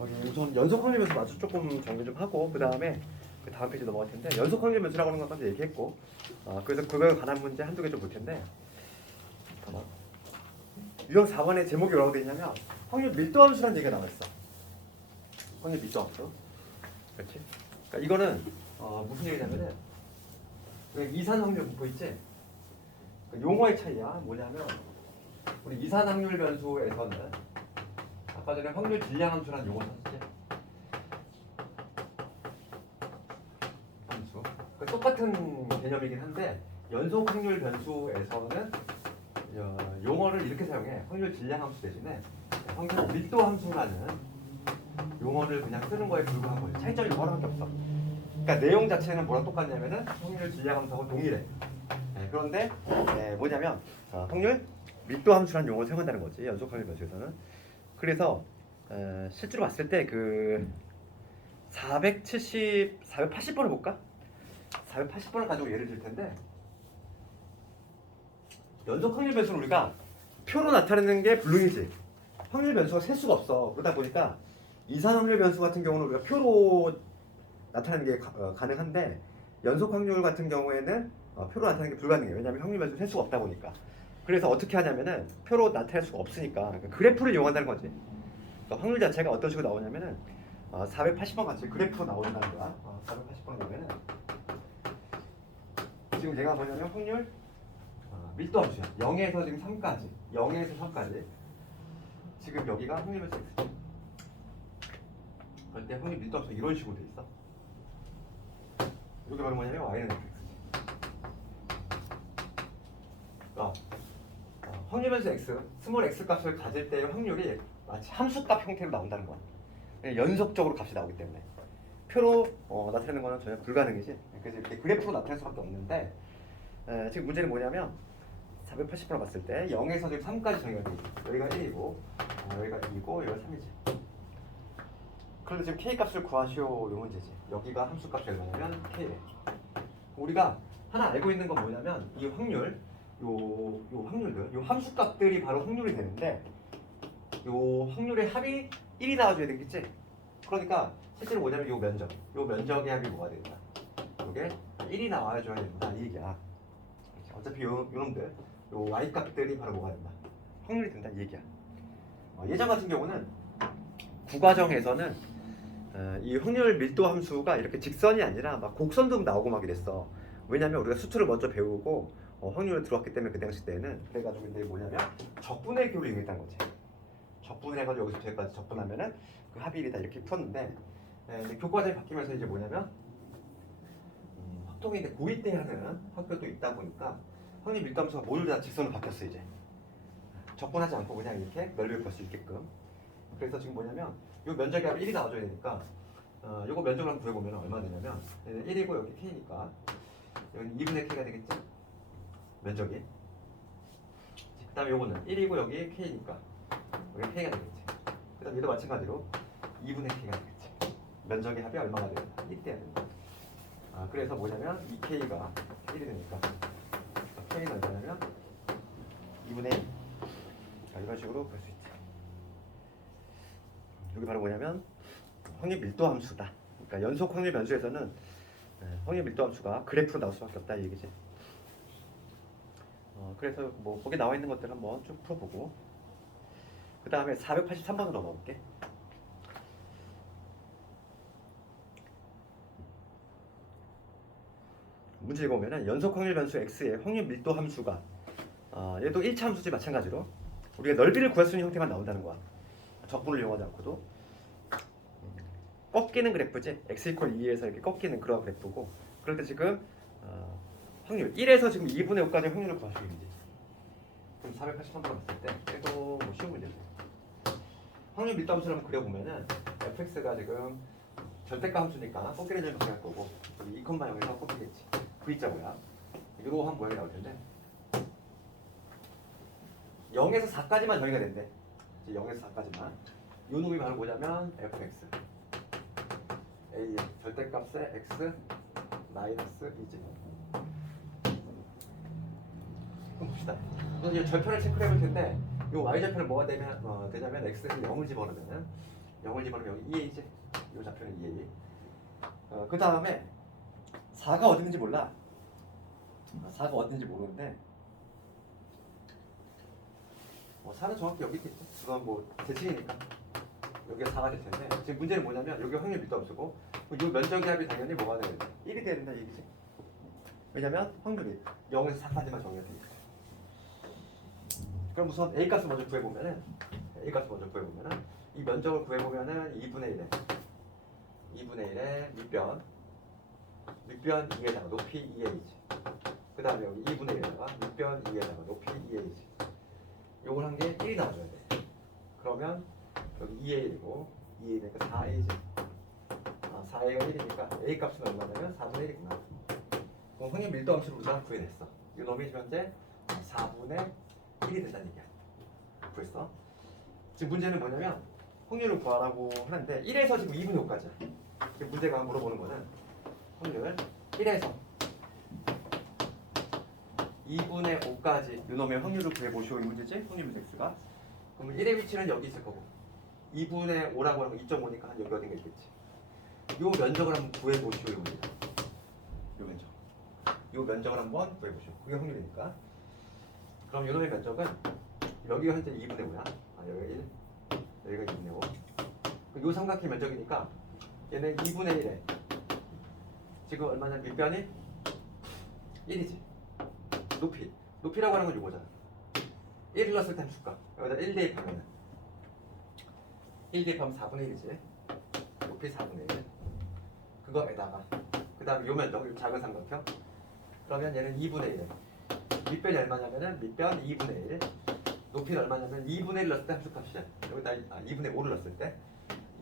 우선 연속 확률 변수 마저 조금 정리 좀 하고 그 다음에 그 다음 페이지 넘어갈 텐데 연속 확률 변수라고 하는 것까지 얘기했고 그래서 그거에 관한 문제 한두 개 좀 볼 텐데 잠깐만. 유형 4번의 제목이 뭐라고 되어 있냐면 확률 밀도 함수라는 얘기가 나와 있어. 확률 밀도 함수. 그렇지? 그러니까 이거는 무슨 얘기냐면은 이산 확률 공포 있지? 그 용어의 차이야. 뭐냐면 우리 이산 확률 변수에서는 아까 전에 확률 질량 함수라는 용어 썼지? 함수. 그 똑같은 개념이긴 한데 연속 확률 변수에서는 용어를 이렇게 사용해. 확률 질량 함수 대신에 확률 밀도 함수라는 용어를 그냥 쓰는 거에 불과한 거지. 차이점이 뭐 하나밖에 없어. 그러니까 내용 자체는 뭐랑 똑같냐면은 확률 질량 함수하고 동일해. 그런데 뭐냐면 확률 밀도 함수라는 용어를 사용한다는 거지. 연속 확률 변수에서는. 그래서 실제로 봤을 때 그 480번을 볼까? 480번을 가지고 예를 들 텐데 연속 확률 변수는 우리가 표로 나타내는 게 불능이지. 확률 변수가 셀 수가 없어. 그러다 보니까 이산 확률 변수 같은 경우는 우리가 표로 나타내는 게 가능한데 연속 확률 같은 경우에는 표로 나타내는 게 불가능해요. 왜냐하면 확률 변수 셀 수가 없다 보니까. 그래서 어떻게 하냐면은 표로 나타낼 수가 없으니까 그래프를 이용한다는 거지. 그러니까 확률 자체가 어떤 식으로 나오냐면은 480번 같이 그래프로 나온다는 거야. 480번 보면은 지금 얘가 뭐냐면 확률 밀도 함수야. 0에서 지금 3까지. 0에서 3까지. 지금 여기가 확률 변수 x지. 그럴 때 확률 밀도 함수가 이런 식으로 돼 있어. 이게 바로 뭐냐면 y는 fx지. 그러니까 확률 변수 x, 스몰 x 값을 가질 때의 확률이 마치 함수값 형태로 나온다는 거야. 연속적으로 값이 나오기 때문에 표로 나타내는 거는 전혀 불가능이지. 그래서 이렇게 그래프로 나타낼 수밖에 없는데 지금 문제는 뭐냐면 480번을 봤을 때 0에서 지금 3까지 정의가 돼 있어. 여기가 1이고 여기가 2이고 여기가 3이지. 그런데 지금 k 값을 구하시오 이 문제지. 여기가 함수 값이 얼마냐면 k래. 우리가 하나 알고 있는 건 뭐냐면 이 확률 요 확률들, 요 함수 값들이 바로 확률이 되는데 요 확률의 합이 1이 나와줘야 되겠지? 그러니까 실제로 뭐냐면 요 면적의 합이 뭐가 된다? 요게 1이 나와줘야 된다 이 얘기야. 어차피 요놈들 요 y 값들이 바로 뭐가 된다? 확률이 된다 이 얘기야. 예전 같은 경우는 국가정에서는 이 확률 밀도 함수가 이렇게 직선이 아니라 막 곡선도 나오고 막 이랬어. 왜냐면 우리가 수투를 먼저 배우고 확률을 들어왔기 때문에 그 당시 때는 그래가지고 이제 뭐냐면 적분의 기호를 이용했다는 거지. 적분을 해가지고 여기서 저기까지 적분하면은 그 합이 1이다 이렇게 풀었는데 교과정이 바뀌면서 이제 뭐냐면 확통이 이제 고2 때 하는 학교도 있다 보니까 확률 밀도 함수가 모두 다 직선으로 바뀌었어 이제. 적분하지 않고 그냥 이렇게 넓이를 볼 수 있게끔. 그래서 지금 뭐냐면 요 면적이 합이 1이 나와줘야 되니까 요거 면적을 한번 구해보면 얼마 되냐면 1이고 여기 k니까 여기 2분의 k가 되겠지? 면적이. 그 다음에 요거는 1이고 여기 k니까 여기 k가 되겠지. 그 다음 얘도 마찬가지로 2분의 k가 되겠지. 면적의 합이 얼마가 되겠다? 1이 돼야 된다. 그래서 뭐냐면 이 k가 1이 되니까 k는 얼마냐면 2분의 1. 이런 식으로 볼 수 있지. 여기 바로 뭐냐면 확률 밀도 함수다. 그러니까 연속 확률 변수에서는 확률 밀도 함수가 그래프로 나올 수밖에 없다 이 얘기지. 그래서 뭐 거기 나와 있는 것들 한번 쭉 풀어보고 그 다음에 483번으로 넘어갈게. 문제 읽어보면 연속 확률 변수 x의 확률 밀도 함수가 얘도 1차 함수지 마찬가지로 우리가 넓이를 구할 수 있는 형태만 나온다는 거야. 적분을 이용하지 않고도 꺾이는 그래프지. x 이퀄 2에서 이렇게 꺾이는 그런 그래프고 그럴 때 지금 확률 1에서 지금 2분의 5까지 확률을 구하시면 되지. 그럼 483번 봤을 때 그래도 뭐 쉬운 문제죠. 확률 밀도 함수를 한번 그려보면은 fx가 지금 절대값 함수니까 꺾이는 점을 가져갈 거고 여기 2,0에서 꺾이겠지. V자 뭐야? 이러한 모양이 나올 텐데 0에서 4까지만 정의가 된대. 0에서 4까지만. 요 놈이 바로 뭐냐면 fx. a 절대값의 x 마이너스 2지. 그럼 봅시다. 우선 이 절편을 체크를 해볼 텐데 요 y 절편은 뭐가 되냐면 x에서 0을 집어넣으면 0을 집어넣으면 여기 2a지. 이 좌표는 2a. 그 다음에 4가 어디 있는지 몰라. 4가 어디 있는지 모르는데 4는 정확히 여기 있겠지. 그건 뭐 대칭이니까 여기가 4가 될 텐데 지금 문제는 뭐냐면 여기 확률 밑도 없고 이 면적의 합이 당연히 뭐가 돼야 돼? 1이 돼야 된다 얘기지. 왜냐면 확률이 0에서 4까지만 정의가 돼 있어. 그럼 우선 A 값을 먼저 구해보면은 이 면적을 구해보면은 2분의 1에 밑변 2에다가 높이 2a지. 그 다음에 여기 2분의 1에다가 밑변 2에다가 높이 2a지. 요걸 한 게 1이 나와줘야 돼. 그러면 여기 2a이고 2a니까 4a지. 4a가 1이니까 a 값은 얼마냐면 4분의 1이구나. 그럼 확률 밀도 함수를 우선 구해냈어. 이 놈이 현재 4분의 1이 된다는 얘기야. 구했어. 지금 문제는 뭐냐면 확률을 구하라고 하는데 1에서 지금 2분의 5까지야. 지금 문제가 물어보는 거는 확률 1에서 2분의 5까지 이놈의 확률을 구해보시오 이 문제지? 확률 문제 x가. 그러면 1의 위치는 여기 있을 거고 2분의 5라고 하는 거 2.5니까 한 여기 어딘가 있겠지. 요 면적을 한번 구해보시오 이 문제다. 요 면적을 한번 구해보시오. 그게 확률이니까. 그럼 이놈의 면적은 여기가 현재 2분의 5야. 여기가 1, 여기가 2분의 5. 그럼 요 삼각형 면적이니까 얘는 2분의 1에 지금 얼마냐? 밑변이 1이지. 높이라고 하는 건 요거잖아. 1을 넣었을 때 함수값. 여기다 1 대입하면은 1 대입하면 4분의 1이지. 높이 4분의 1. 그거에다가 그 다음에 요 면적, 요 작은 삼각형. 그러면 얘는 2분의 1에 밑변이 얼마냐면은 밑변 2분의 1. 높이는 얼마냐면 2분의 1 넣었을 때 함수값이야. 여기다 2분의 5를 넣었을 때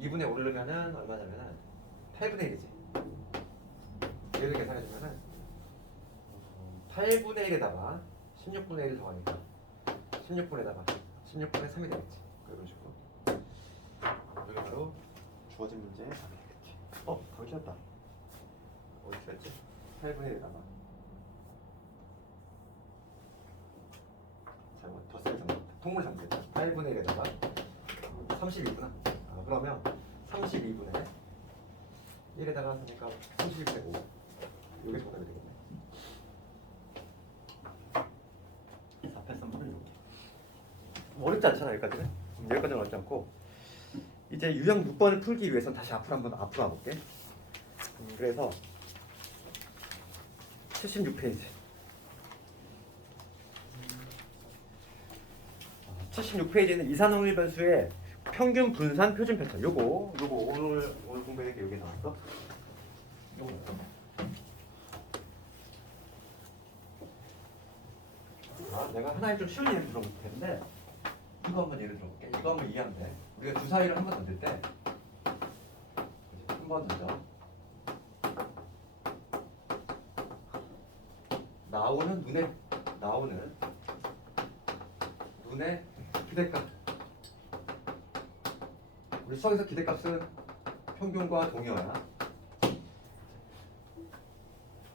2분의 5를 넣으면은 얼마냐면은 8분의 1이지. 얘를 계산해주면은 8분의 1에다가 16분의 1을 더하니까 16분에다가 16분의 3이 되겠지. 이런 식으로. 이게 바로 주어진 문제의 답이 되겠지. 거의 셨다. 어디 있었지? 8분의 1에다가 잘못 더 세게 잡았다. 통물 잡겠다. 8분의 1에다가 32구나. 그러면 32분의 1에다가 하니까 31분의 5. 이게 정답이 되겠네. 4패3분은 이렇게. 어렵지 않잖아 여기까지는. 여기까지는 어렵지 않고 이제 유형 6번을 풀기 위해서는 다시 앞으로 가볼게. 그래서 76페이지 76페이지는 이산화황률 변수의 평균 분산 표준 패턴. 요거 오늘 공부할 게 여기 나왔어. 요거 내가 하나의 좀 쉬운 예를 들어볼 텐데 이거 한번 예를 들어볼게. 이거 한번 이해하면 돼. 우리가 주사위를 한번 던질 때 한 번 던져 나오는 눈의 기대값. 우리 수학에서 기대값은 평균과 동의어야.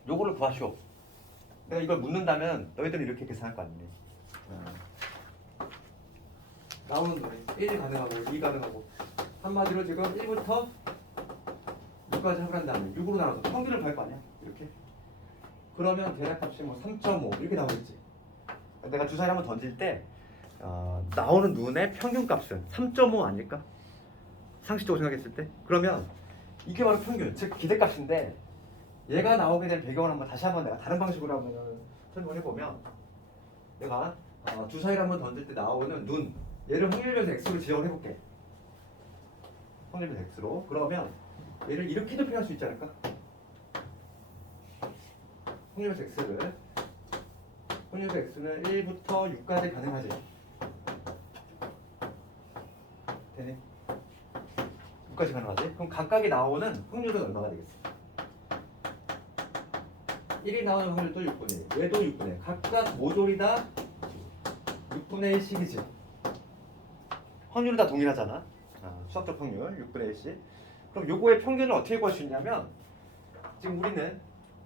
요거를 구하시오. 내가 이걸 묻는다면 너희들은 이렇게 계산할 거 아니니? 나오는 눈이 1이 가능하고 2 가능하고 한마디로 지금 1부터 6까지 합을 한 다음에 6으로 나눠서 평균을 구할 거 아니야? 이렇게. 그러면 대략값이 뭐 3.5 이렇게 나오겠지. 내가 주사위를 한번 던질 때 나오는 눈의 평균값은 3.5 아닐까? 상식적으로 생각했을 때. 그러면 이게 바로 평균, 즉 기대값인데 얘가 나오게 된 배경을 다시 한번 내가 다른 방식으로 한번 설명해 보면 내가 주사위를 한번 던질 때 나오는 눈 얘를 확률변수 x로 지정을 해볼게. 확률변수 x로. 그러면 얘를 이렇게도 표현할 수 있지 않을까? 확률변수 x는 1부터 6까지 가능하지. 되네. 6까지 가능하지? 그럼 각각이 나오는 확률은 얼마가 되겠어? 1이 나오는 확률도 6분의 1, 얘도 6분의 1. 각각 모조리 다 6분의 1씩이지. 확률은 다 동일하잖아. 수학적 확률 6분의 1씩. 그럼 요거의 평균을 어떻게 구할 수 있냐면 지금 우리는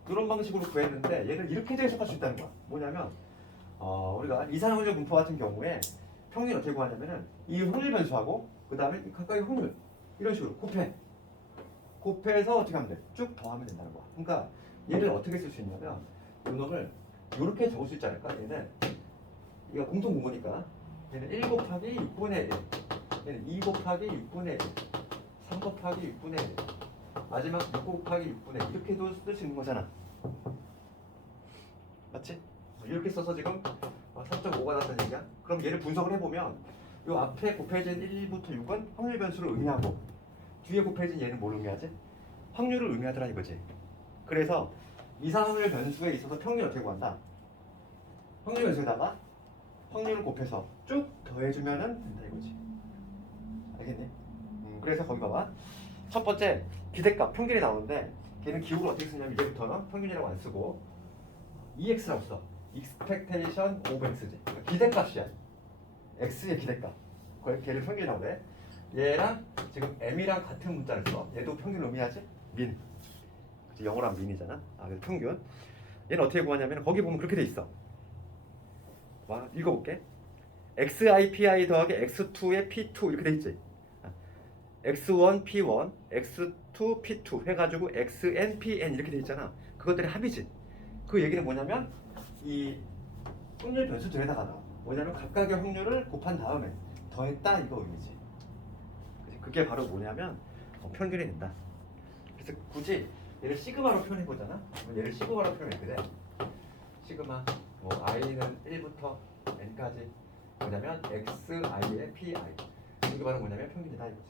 이런 방식으로 구했는데 얘를 이렇게도 해석할 수 있다는 거야. 뭐냐면 우리가 이산화황률 분포 같은 경우에 평균을 어떻게 구하냐면은 이 확률 변수하고 그 다음에 각각의 확률 이런 식으로 곱해서 어떻게 하면 돼? 쭉 더하면 된다는 거야. 그러니까 얘를 어떻게 쓸 수 있냐면 이 놈을 이렇게 적을 수 있지 않을까? 얘는 이거 공통 분모니까 얘는 1 곱하기 6분의 1, 얘는 2 곱하기 6분의 1, 3 곱하기 6분의 1, 마지막 6 곱하기 6분의 1 이렇게도 쓸 수 있는 거잖아. 맞지? 이렇게 써서 지금 3.5가 나왔다는 얘기야. 그럼 얘를 분석을 해보면 이 앞에 곱해진 1부터 6은 확률 변수를 의미하고 뒤에 곱해진 얘는 뭘 의미하지? 확률을 의미하더라 이거지. 그래서 이상확률 변수에 있어서 평균을 어떻게 구한다? 확률 변수에다가 확률을 곱해서 쭉 더해주면은 된다 이거지. 알겠니? 그래서 거기 봐봐. 첫 번째 기대값 평균이 나오는데 걔는 기호를 어떻게 쓰냐면 이제부터는 평균이라고 안 쓰고 EX라고 써. expectation of x지. 그러니까 기대값이야. x의 기대값. 걔를 평균이라고 해. 얘랑 지금 m이랑 같은 문자를 써. 얘도 평균을 의미하지? 민. 영어랑 민이잖아. 그래서 평균. 얘는 어떻게 구하냐면 거기 보면 그렇게 돼 있어. 와, 읽어볼게. xi,pi 더하기 x2의 p2 이렇게 돼 있지. x1, p1, x2, p2 해가지고 xn, pn 이렇게 돼 있잖아. 그것들의 합이지. 그 얘기는 뭐냐면 이 확률 변수들에다가 뭐냐면 각각의 확률을 곱한 다음에 더했다 이거 의미지. 그게 바로 뭐냐면 평균이 된다. 그래서 굳이 얘를 시그마로 표현해 보잖아. 얘를 시그마로 표현해 그래. 시그마 뭐 i는 1부터 n까지 뭐냐면 xi의 pi 이게 바로 뭐냐면 평균이다 이거지.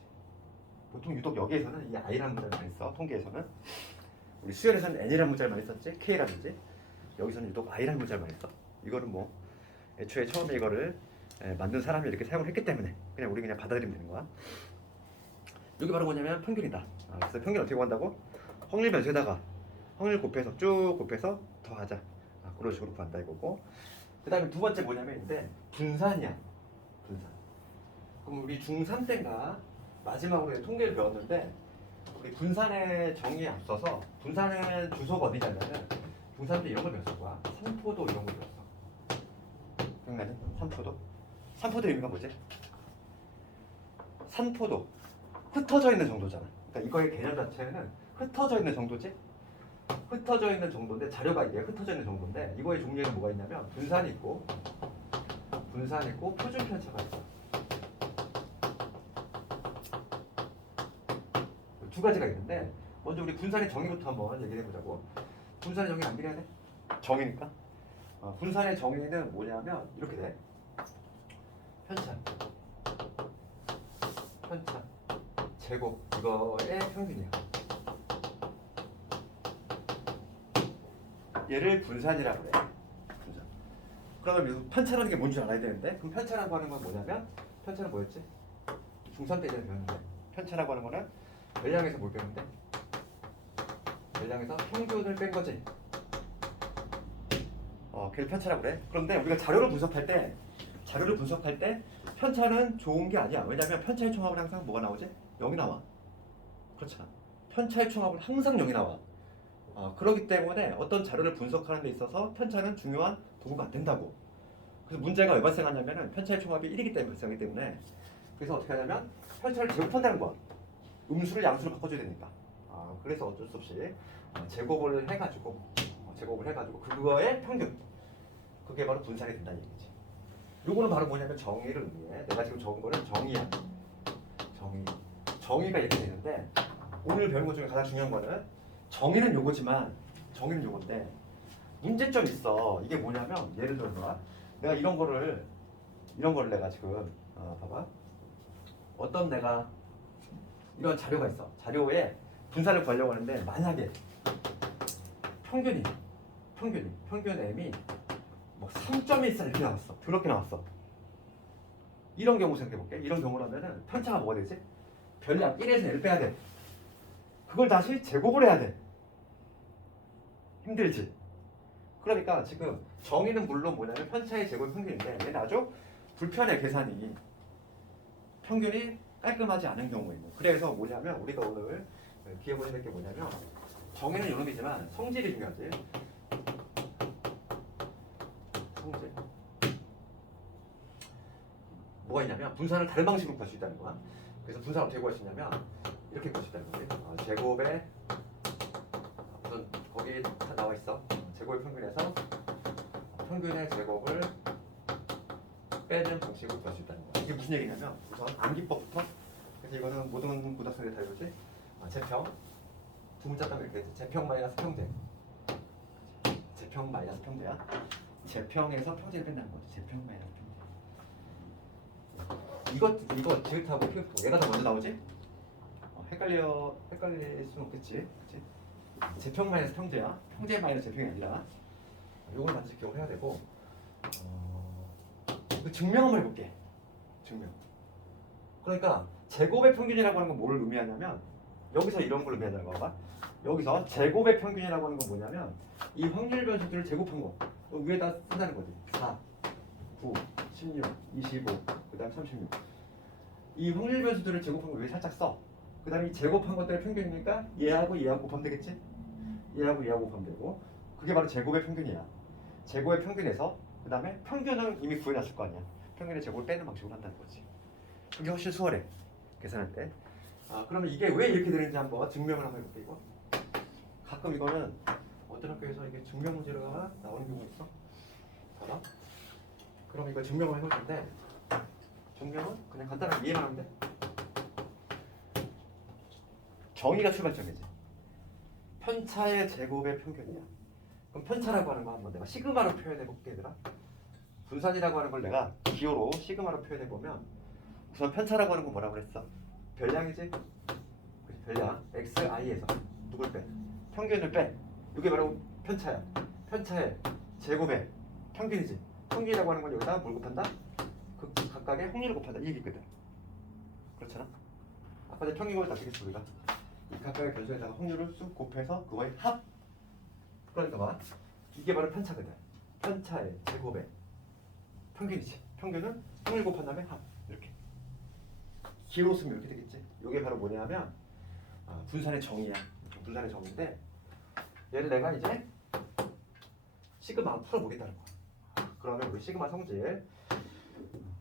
보통 유독 여기에서는 이 i라는 문자를 많이 써. 통계에서는 우리 수열에서는 n이라는 문자를 많이 썼지. k라든지 여기서는 유독 i라는 문자를 많이 써. 이거는 뭐 애초에 처음에 이거를 만든 사람이 이렇게 사용을 했기 때문에 그냥 우리 그냥 받아들이면 되는 거야. 여기 바로 뭐냐면 평균이다. 그래서 평균 어떻게 구한다고? 확률 변수에다가 확률 곱해서 쭉 곱해서 더하자. 그런 식으로 구한다 이거고. 그 다음에 두 번째 뭐냐면 분산이야. 분산. 그럼 우리 중3 때인가 마지막으로 통계를 배웠는데 우리 분산의 정의에 앞서서 분산의 주소가 어디냐면은 중3 때 이런 걸 배웠을 거야. 산포도 이런 걸 배웠어. 기억나니? 산포도? 산포도 의미가 뭐지? 산포도 흩어져 있는 정도잖아. 그러니까 이거의 개념 자체는 흩어져 있는 정도지? 흩어져 있는 정도인데 자료가 이게 흩어져 있는 정도인데 이거의 종류에는 뭐가 있냐면 분산이 있고 표준 편차가 있어. 두 가지가 있는데 먼저 우리 분산의 정의부터 한번 얘기해 보자고. 분산의 정의 안 빌려야 돼? 정의니까. 분산의 정의는 뭐냐면 이렇게 돼. 편차 제곱 이거의 평균이야. 얘를 분산이라고 해. 분산. 그러면 편차라는 게 뭔지 알아야 되는데 그럼 편차라고 하는 건 뭐냐면 편차는 뭐였지? 중3 때 배웠는데 편차라고 하는 거는 별량에서 뭘 빼는데? 별량에서 평균을 뺀 거지. 걔를 편차라고 그래. 그런데 우리가 자료를 분석할 때 편차는 좋은 게 아니야. 왜냐면 편차의 총합은 항상 뭐가 나오지? 0이 나와. 그렇잖아. 편차의 총합은 항상 0이 나와. 그렇기 때문에 어떤 자료를 분석하는 데 있어서 편차는 중요한 도구가 안 된다고. 그래서 문제가 왜 발생하냐면은 편차의 총합이 1이기 때문에 발생하기 때문에 그래서 어떻게 하냐면 편차를 제곱한다는 거야. 음수를 양수로 바꿔줘야 되니까. 그래서 어쩔 수 없이 제곱을 해가지고 그거의 평균. 그게 바로 분산이 된다는 얘기지. 요거는 바로 뭐냐면 정의를 의미해. 내가 지금 적은 거는 정의야. 정의가 이렇게 되는데 오늘 배운 것 중에 가장 중요한 거는 정의는 요거지만 정의는 요건데 문제점이 있어. 이게 뭐냐면 예를 들어서 내가 이런 거를 내가 지금 봐봐. 어떤 내가 이런 자료가 있어. 자료에 분산을 구하려고 하는데 만약에 평균 M이 뭐 3.14 이렇게 나왔어. 더럽게 나왔어. 이런 경우 생각해볼게. 이런 경우라면은 편차가 뭐가 되지? 별량 1에서 1 빼야 돼. 그걸 다시 제곱을 해야 돼. 힘들지? 그러니까 지금 정의는 물론 뭐냐면 편차의 제곱 평균인데 얘는 아주 불편해 계산이. 평균이 깔끔하지 않은 경우에는. 그래서 뭐냐면 우리가 오늘 기억해야 될 게 뭐냐면 정의는 요놈이지만 성질이 중요하지. 성질. 뭐가 있냐면 분산을 다른 방식으로 구할 수 있다는 거야. 그래서 분산을 어떻게 구할 수 있냐면 이렇게 구할 수 있다는 거지. 제곱의 무슨 거기 다 나와 있어. 제곱의 평균에서 평균의 제곱을 빼는 방식으로 구할 수 있다는 거야. 이게 무슨 얘기냐면 우선 암기법부터. 그래서 이거는 모든 고등학생들이 다 이러지. 제평 두 문자 따면 이렇게 제평 마이너스 평제. 제평 마이너스 평제야. 제평에서 평제를 뺀다는 거지. 제평 마이너스 평제. 이거 지읒하고 피읍하고 얘가 더 먼저 나오지? 헷갈릴 수는 없겠지. 그치? 제평 마이너스 평제야. 평제 마이너스 제평이 아니라. 이걸 반드시 기억을 해야 되고. 그 증명 한번 해볼게. 증명. 그러니까 제곱의 평균이라고 하는 건 뭐를 의미하냐면 여기서 이런 걸 의미한다고 봐봐. 여기서 제곱의 평균이라고 하는 건 뭐냐면 이 확률 변수들을 제곱한 거 위에다 쓴다는 거지. 4, 9, 16, 25, 그 다음 36. 이 확률 변수들을 제곱한 거 위에 살짝 써. 그 다음에 이 제곱한 것들의 평균이니까 얘하고 얘하고 곱하면 되겠지? 얘하고 얘하고 곱하면 되고 그게 바로 제곱의 평균이야. 제곱의 평균에서 그 다음에 평균은 이미 구해놨을 거 아니야. 평균의 제곱을 빼는 방식으로 한다는 거지. 그게 훨씬 수월해. 계산할 때. 그러면 이게 왜 이렇게 되는지 한번 증명을 한번 해볼게. 이거 가끔 이거는 어떤 학교에서 이게 증명 문제가 나오는 경우가 있어. 봐봐. 그럼 이거 증명을 해볼 텐데 증명은 그냥 간단하게 이해만 하면 돼. 정의가 출발점이지. 편차의 제곱의 평균이야. 그럼 편차라고 하는 거 한번 내가 시그마로 표현해 볼게. 얘들아, 분산이라고 하는 걸 내가 기호로 시그마로 표현해 보면 우선 편차라고 하는 건 뭐라고 그랬어? 별량이지? 그치, 별량. xi에서 누굴 빼? 평균을 빼. 이게 바로 편차야. 편차의 제곱의 평균이지. 평균이라고 하는 건 여기다 뭘 곱한다? 그 각각의 확률을 곱한다. 이 얘기거든. 그렇잖아? 아까 전에 평균을 다 되겠어 우리가. 이 각각의 변수에다가 확률을 쑥 곱해서 그거의 합. 그러니까 봐. 이게 바로 편차거든. 편차의 제곱의 평균이지. 평균은 확률 곱한 다음에 합. 이렇게. 기로 쓰면 이렇게 되겠지. 이게 바로 뭐냐면 분산의 정의야. 분산의 정의인데 얘를 내가 이제 시그마 풀어보겠다는 거야. 그러면 우리 시그마 성질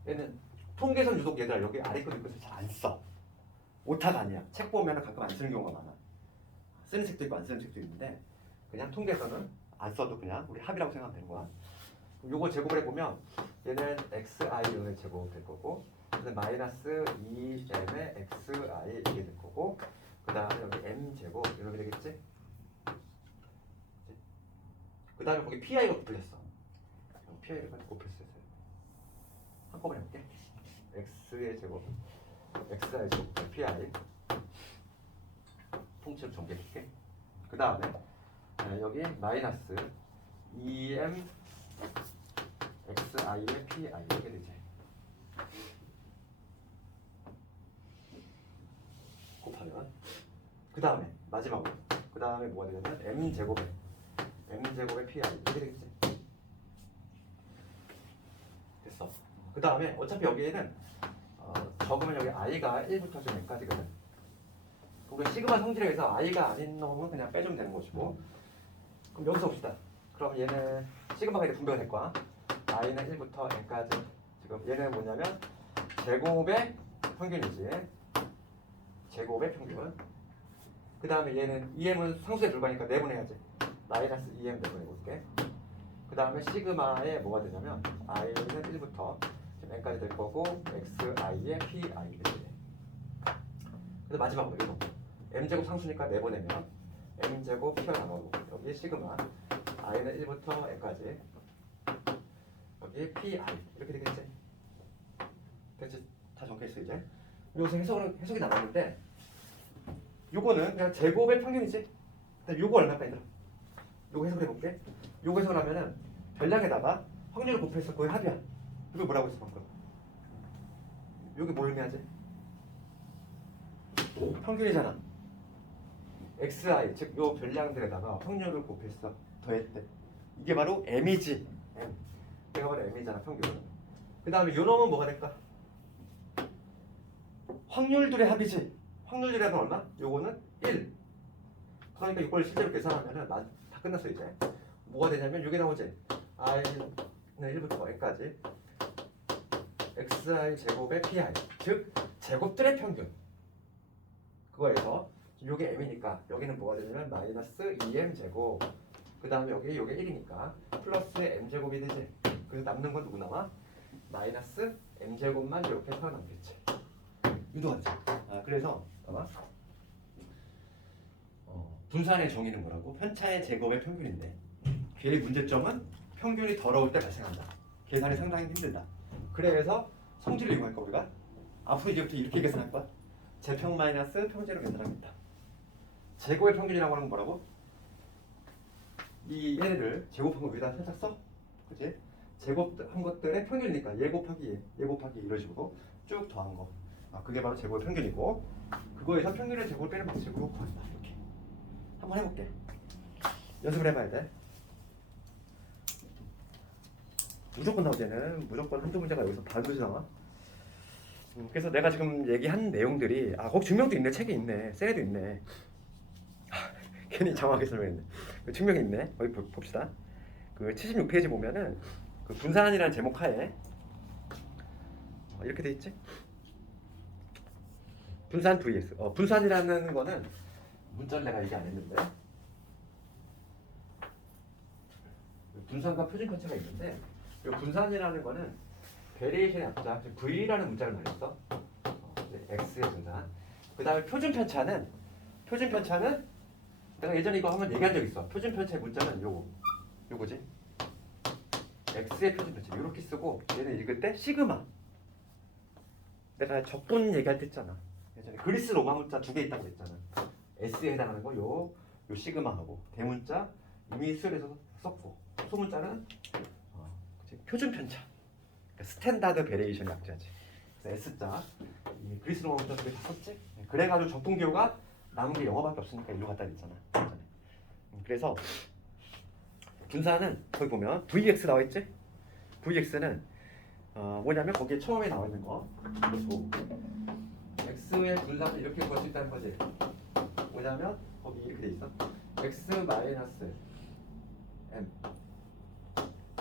얘는 통계선 유독 얘들아 여기 아래 거 밑것을 잘 안 써. 오타가 아니야. 책 보면 가끔 안 쓰는 경우가 많아. 쓰는 책도 있고 안 쓰는 책도 있는데 그냥 통계선은 안 써도 그냥 우리 합이라고 생각하면 되는 거야. 요거 제곱을 해보면 얘는 xi의 제곱 될 거고 그다음 마이너스 2m의 xi 이게 될 거고 그 다음에 여기 m제곱 이렇게 되겠지? 그 다음에 거기 pi가 곱해졌어. pi를 곱했어요. 한꺼번에 해볼게. x의 제곱 xi 제곱 pi 통째로 정리해줄게. 그 다음에 여기 마이너스 2m xi의 pi 이렇게 되지. 곱하면 그 다음에 마지막으로 그 다음에 뭐가 되냐면 m제곱의 pi 이렇게 되겠지. 됐어. 그 다음에 어차피 여기에는 적으면 여기 i가 1부터 좀 n까지거든. 우리가 시그마 성질에 의해서 i가 아닌 놈은 그냥 빼주면 되는 것이고. 그럼 여기서 봅시다. 그럼 얘는 시그마가 이제 분배가 될 거야. i는 1부터 n까지. 지금 얘는 뭐냐면 제곱의 평균이지. 제곱의 평균. 그 다음에 얘는 2m은 상수에 불과하니까 내분해야지. 마이너스 2m 내분해볼게. 그 다음에 시그마에 뭐가 되냐면 i는 1부터 지금 n까지 될 거고 xi의 pi 이렇게 돼. 그래서 마지막으로 이거 m제곱 상수니까 내보내면 m제곱 튀어나가고 여기 시그마 i는 1부터 n까지 여기 pi 이렇게 되겠지. 됐지? 다 적혀있어 이제. 여기서 해석이 나왔는데 요거는 그냥 제곱의 평균이지. 요거 얼마일까 얘들아? 요거 해석을 해볼게. 요거 해석을 하면은 별량에다가 확률을 곱해서 그의 합이야. 이걸 뭐라고 했어 방금? 요게 뭘 의미하지? 평균이잖아. xi 즉 요 별량들에다가 확률을 곱해서 더했대. 이게 바로 m이지. m. 내가 바로 m이잖아 평균. 그 다음에 요 놈은 뭐가 될까? 확률들의 합이지. 확률들의 합은 얼마? 요거는 1. 그러니까 이걸 실제로 계산하면은 다 끝났어 이제. 뭐가 되냐면 이게 나오지. i는 1부터 n까지 xi 제곱의 pi, 즉 제곱들의 평균. 그거에서 요게 m이니까 여기는 뭐가 되냐면 마이너스 2m 제곱. 그 다음에 요게 1이니까 플러스의 m 제곱이 되지. 그래서 남는 건 누구 나와? 마이너스 m 제곱만 이렇게 살아남겠지. 유도하지. 그래서 봐봐. 분산의 정의는 뭐라고? 편차의 제곱의 평균인데 걔의 문제점은 평균이 더러울 때 발생한다. 계산이 상당히 힘들다. 그래서 성질을 이용할 거 우리가 앞으로 이제부터 이렇게 계산할 거야. 제평 마이너스 평제로 계산하겠다. 제곱의 평균이라고 하는 건 뭐라고? 이 얘네를 제곱한 거 위에다 살짝 써. 그치? 제곱한 것들의 평균이니까 얘 곱하기 얘 곱하기 이런 식으로 쭉 더한 거. 그게 바로 제곱의 평균이고 그거에서 평균의 제곱을 빼는 방식으로 구한다. 이렇게 한번 해볼게. 연습을 해봐야 돼. 무조건 나오잖아요. 무조건 한두 문제가 여기서 반드시 나와. 그래서 내가 지금 얘기한 내용들이 거기 증명도 있네. 책에 있네. 셀에도 있네. 괜히 장황하게 설명했네. 그 증명이 있네. 거기 봅시다. 그 76페이지 보면은 그 분산이라는 제목 하에 이렇게 돼 있지. 분산 vs. 분산이라는 거는 문자를 내가 얘기 안 했는데 분산과 표준 편차가 있는데 이 분산이라는 거는 베리에이션의 약자 v라는 문자를 말했어. x의 분산. 그 다음에 표준 편차는 내가 예전에 이거 한번 얘기한 적 있어. 표준 편차의 문자는 요거지. x의 표준 편차 이렇게 쓰고 얘는 읽을 때 시그마. 내가 적분 얘기할 때 했잖아. 예전에 그리스 로마 문자 두 개 있다고 했잖아. s에 해당하는 거 요 시그마하고 대문자 이미 수열에서 썼고 소문자는 표준 편차. 스탠다드 베리에이션 약자지. 그래서 S자 이 그리스 로마 문자 두 개 다 썼지. 그래가지고 적분 기호가 남은 게 영어밖에 없으니까 일로 갖다 냈잖아. 그래서 분산은 거기 보면 vx 나와 있지. vx는 뭐냐면 거기에 처음에 나와 있는 거. 그리고 x의 분산을 이렇게 구할 수 있다는 거지. 뭐냐면 거기 이렇게 돼 있어. x 마이너스 m.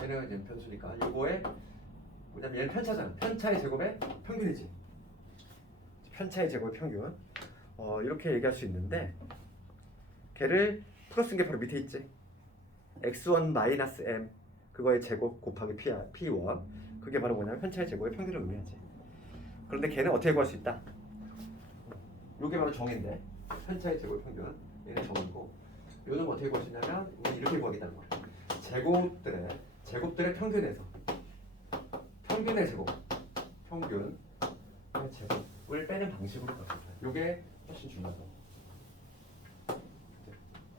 얘는 m 편수니까 요거에 뭐냐면 얘는 편차잖아. 편차의 제곱의 평균이지. 편차의 제곱의 평균. 이렇게 얘기할 수 있는데 걔를 풀어쓴 게 바로 밑에 있지. x1 마이너스 m 그거의 제곱 곱하기 p1 그게 바로 뭐냐면 편차의 제곱의 평균을 의미하지. 그런데 걔는 어떻게 구할 수 있다? 요게 바로 정인데 편차의 제곱의 평균 얘는 정이고 요는 어떻게 구할 수 있냐면 이렇게 구하겠다는 거야. 제곱들의 평균에서 평균의 제곱 평균의 제곱을 빼는 방식으로 구할 수 있다. 요게 훨씬 중요하다.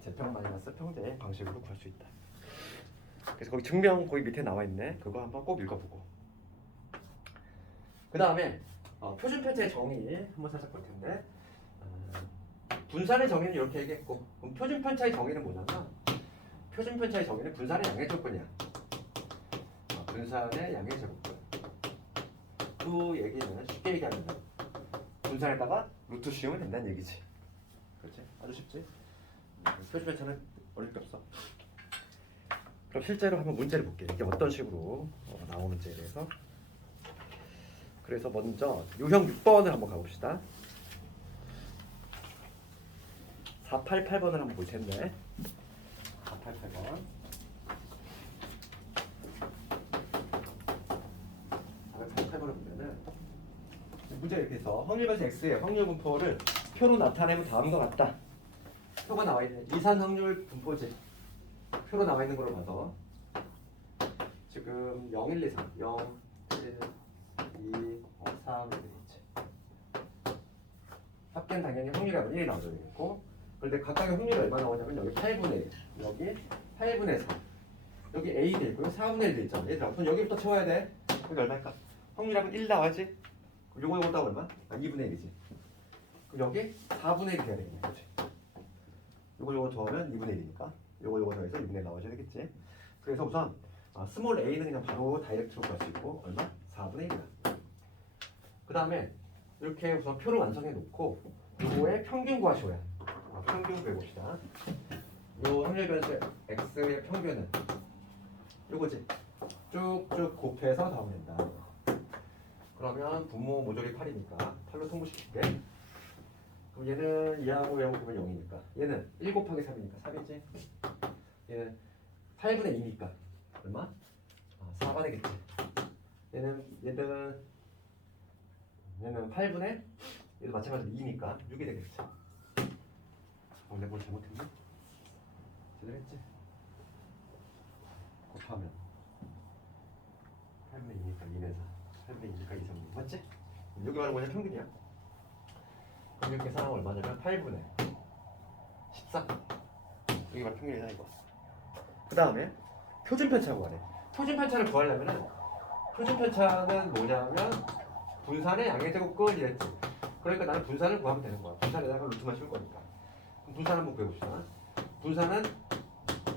제평 마이너스 평대의 방식으로 구할 수 있다. 그래서 거기 증명 거기 밑에 나와 있네. 그거 한번 꼭 읽어보고. 그 다음에 표준 편차의 정의 한번 살짝 볼 텐데 분산의 정의는 이렇게 얘기했고 그럼 표준 편차의 정의는 뭐냐면 표준 편차의 정의는 분산의 양의 조건이야. 분산의 양의 제곱들. 그 얘기는 쉽게 얘기하면 분산에다가 루트 씌우면 된다는 얘기지. 그렇지? 아주 쉽지? 표준 편차는 어려울 게 없어. 그럼 실제로 한번 문제를 볼게요. 이게 어떤 식으로 나오는지에 대해서. 그래서 먼저 유형 6번을 한번 가봅시다. 488번을 한번 볼 텐데 488번 488번을 보면은 문제가 이렇게 해서 확률변수 x의 확률 분포를 표로 나타내면 다음과 같다. 표가 나와 있네. 이산 확률 분포지. 표로 나와 있는 걸로 봐서 지금 0, 1, 2, 3 0, 1, 2, 3 이렇게 있지. 합계는 당연히 확률이 1이 나와줘야 되겠고 그런데 각각의 확률이 얼마 나오냐면 여기 8분의 1 여기 8분의 4 여기 A 돼 있고요 4분의 1 돼 있잖아. 얘들아 그럼 여기부터 채워야 돼. 여기 얼마일까? 확률하면 1 나와야지. 요거 딱 얼마? 2분의 1이지. 그럼 여기 4분의 1 돼야 되겠네. 그렇지? 요거 더하면 2분의 1이니까 요거 더해서 2분의 1 나와줘야 되겠지. 그래서 우선 스몰 a는 그냥 바로 다이렉트로 구할 수 있고 얼마? 4분의 1이다. 그 다음에 이렇게 우선 표를 완성해 놓고 요거의 평균 구하셔야 평균 구해봅시다. 요 확률 변수 x의 평균은 요거지. 쭉쭉 곱해서 더하면 된다. 그러면 분모 모조리 8이니까 8로 통보시킬게. 그럼 얘는 2하고 2하고 보면 0이니까 얘는 1 곱하기 3이니까 3이지. 얘는 8분의 2니까 얼마? 4가 되겠지. 얘는 8분의 얘도 마찬가지로 2니까 6이 되겠지. 내가 뭘 잘못했나? 제대로 했지? 곱하면 8분의 2니까 2내서 8분의 2니까 2, 3, 6 맞지? 여기 말하는 뭐냐? 평균이야. 그럼 이렇게 계산하면 얼마냐면 8분의 14. 여기 말하는 평균이다 이거. 그 다음에 표준편차라고 하네. 표준편차를 구하려면은 표준편차는 뭐냐면 분산의 양의 제곱근 이랬지. 그러니까 나는 분산을 구하면 되는 거야. 분산에다가 루트만 씌울 거니까. 그럼 분산 한번 구해봅시다. 분산은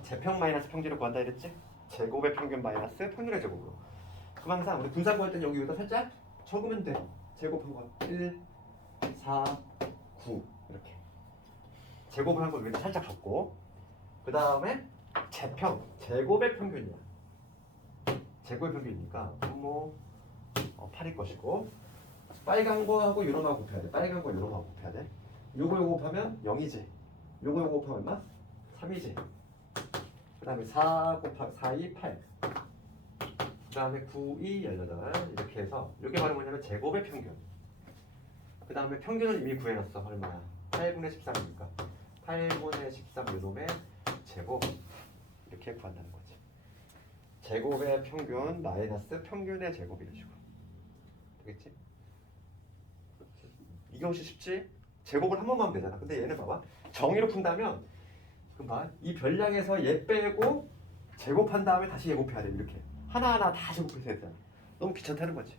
제평 마이너스 평균을 구한다 이랬지? 제곱의 평균 마이너스 평균의 제곱으로. 그럼 항상 우리 분산 구할 때는 여기다 살짝 적으면 돼. 제곱한 거 1, 4, 9 이렇게. 제곱을 한 걸 위에다 살짝 적고 그 다음에 제평, 제곱의 평균이야. 제곱의 평균이니까 분모 8일 것이고 빨간 거하고 요런 거하고 곱해야 돼. 빨간 거 요런 거하고 곱해야 돼. 요거 곱하면 0이지. 요거 곱하면 얼마? 3이지. 그 다음에 4 곱하기 4, 2, 8. 그 다음에 9, 2, 18 이렇게 해서 이게 바로 뭐냐면 제곱의 평균. 그 다음에 평균은 이미 구해놨어. 얼마야? 8분의 13이니까 8분의 13 요놈의 제곱 이렇게 구한다는 거지. 제곱의 평균 마이너스 평균의 제곱 이런 식으로 되겠지? 이게 훨씬 쉽지? 제곱을 한 번만 하면 되잖아. 근데 얘는 봐봐 정의로 푼다면 그럼 봐. 이 별량에서 얘 빼고 제곱한 다음에 다시 제곱해야 돼. 이렇게 하나하나 다 제곱해서 해야 되잖아. 너무 귀찮다는 거지.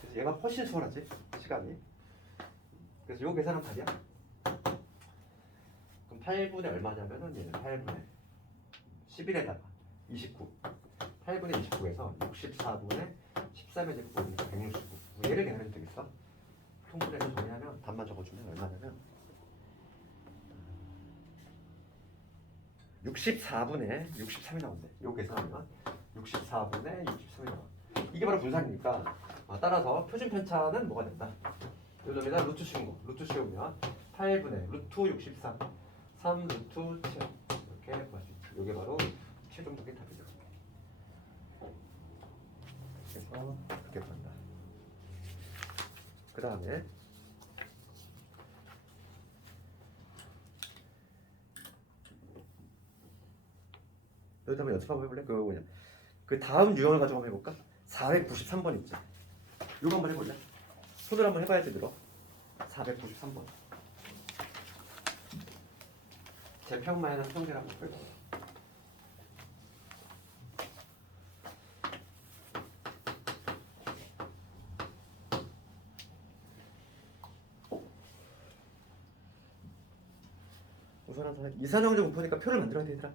그래서 얘가 훨씬 수월하지 시간이. 그래서 요 계산은 답이야. 그럼 8분의 얼마냐면은 얘는 8분의 11에다가 29 8분의 29에서 64분의 13의 제곱이니까 169 얘를 계산해도 되겠어? 통분해서 정리하면 답만 적어주면 얼마냐면 64분의 63이 나온대. 요 계산하면 64분의 63이 나와. 이게 바로 분산이니까 따라서 표준 편차는 뭐가 된다? 여기다 루트 씌운 거. 루트 씌우면 8분의 루트 63 3 루트 7 이렇게 구할 수 있지. 이게 바로 최종적인 답이죠. 그래서 그렇게 구한다. 그 다음에 여기다 한번 연습 한번 해볼래? 그거 뭐냐? 그 다음 유형을 가지고 한번 해볼까? 493번 있죠. 이거 한번 해볼래? 손으로 한번 해봐야지 들어. 493번. 제평 마이너스 평균을 한번 풀자. 우선 이산형제 곱하니까 표를 만들어야 되더라.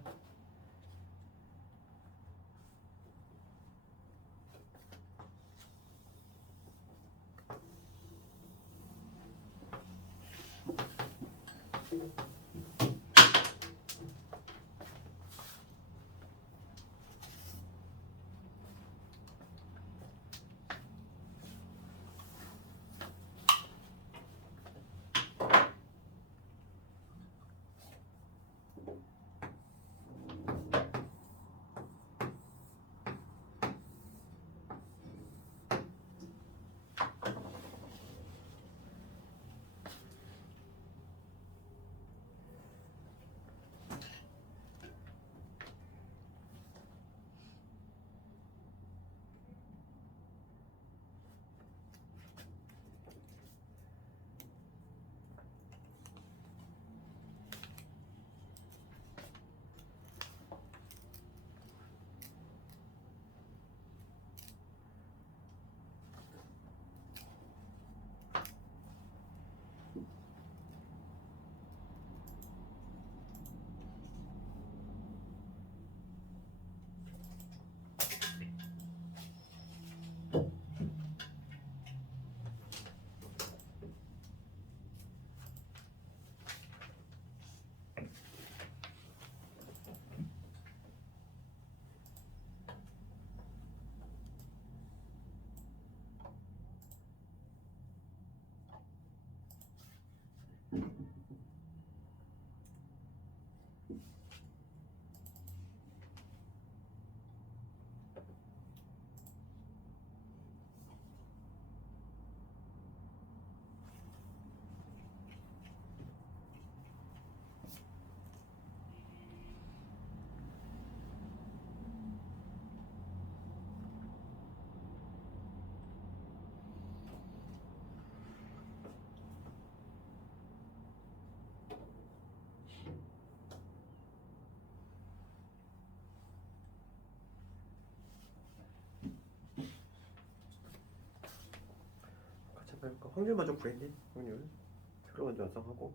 그 확률 먼저 구했니? 확률 표로 먼저 완성하고.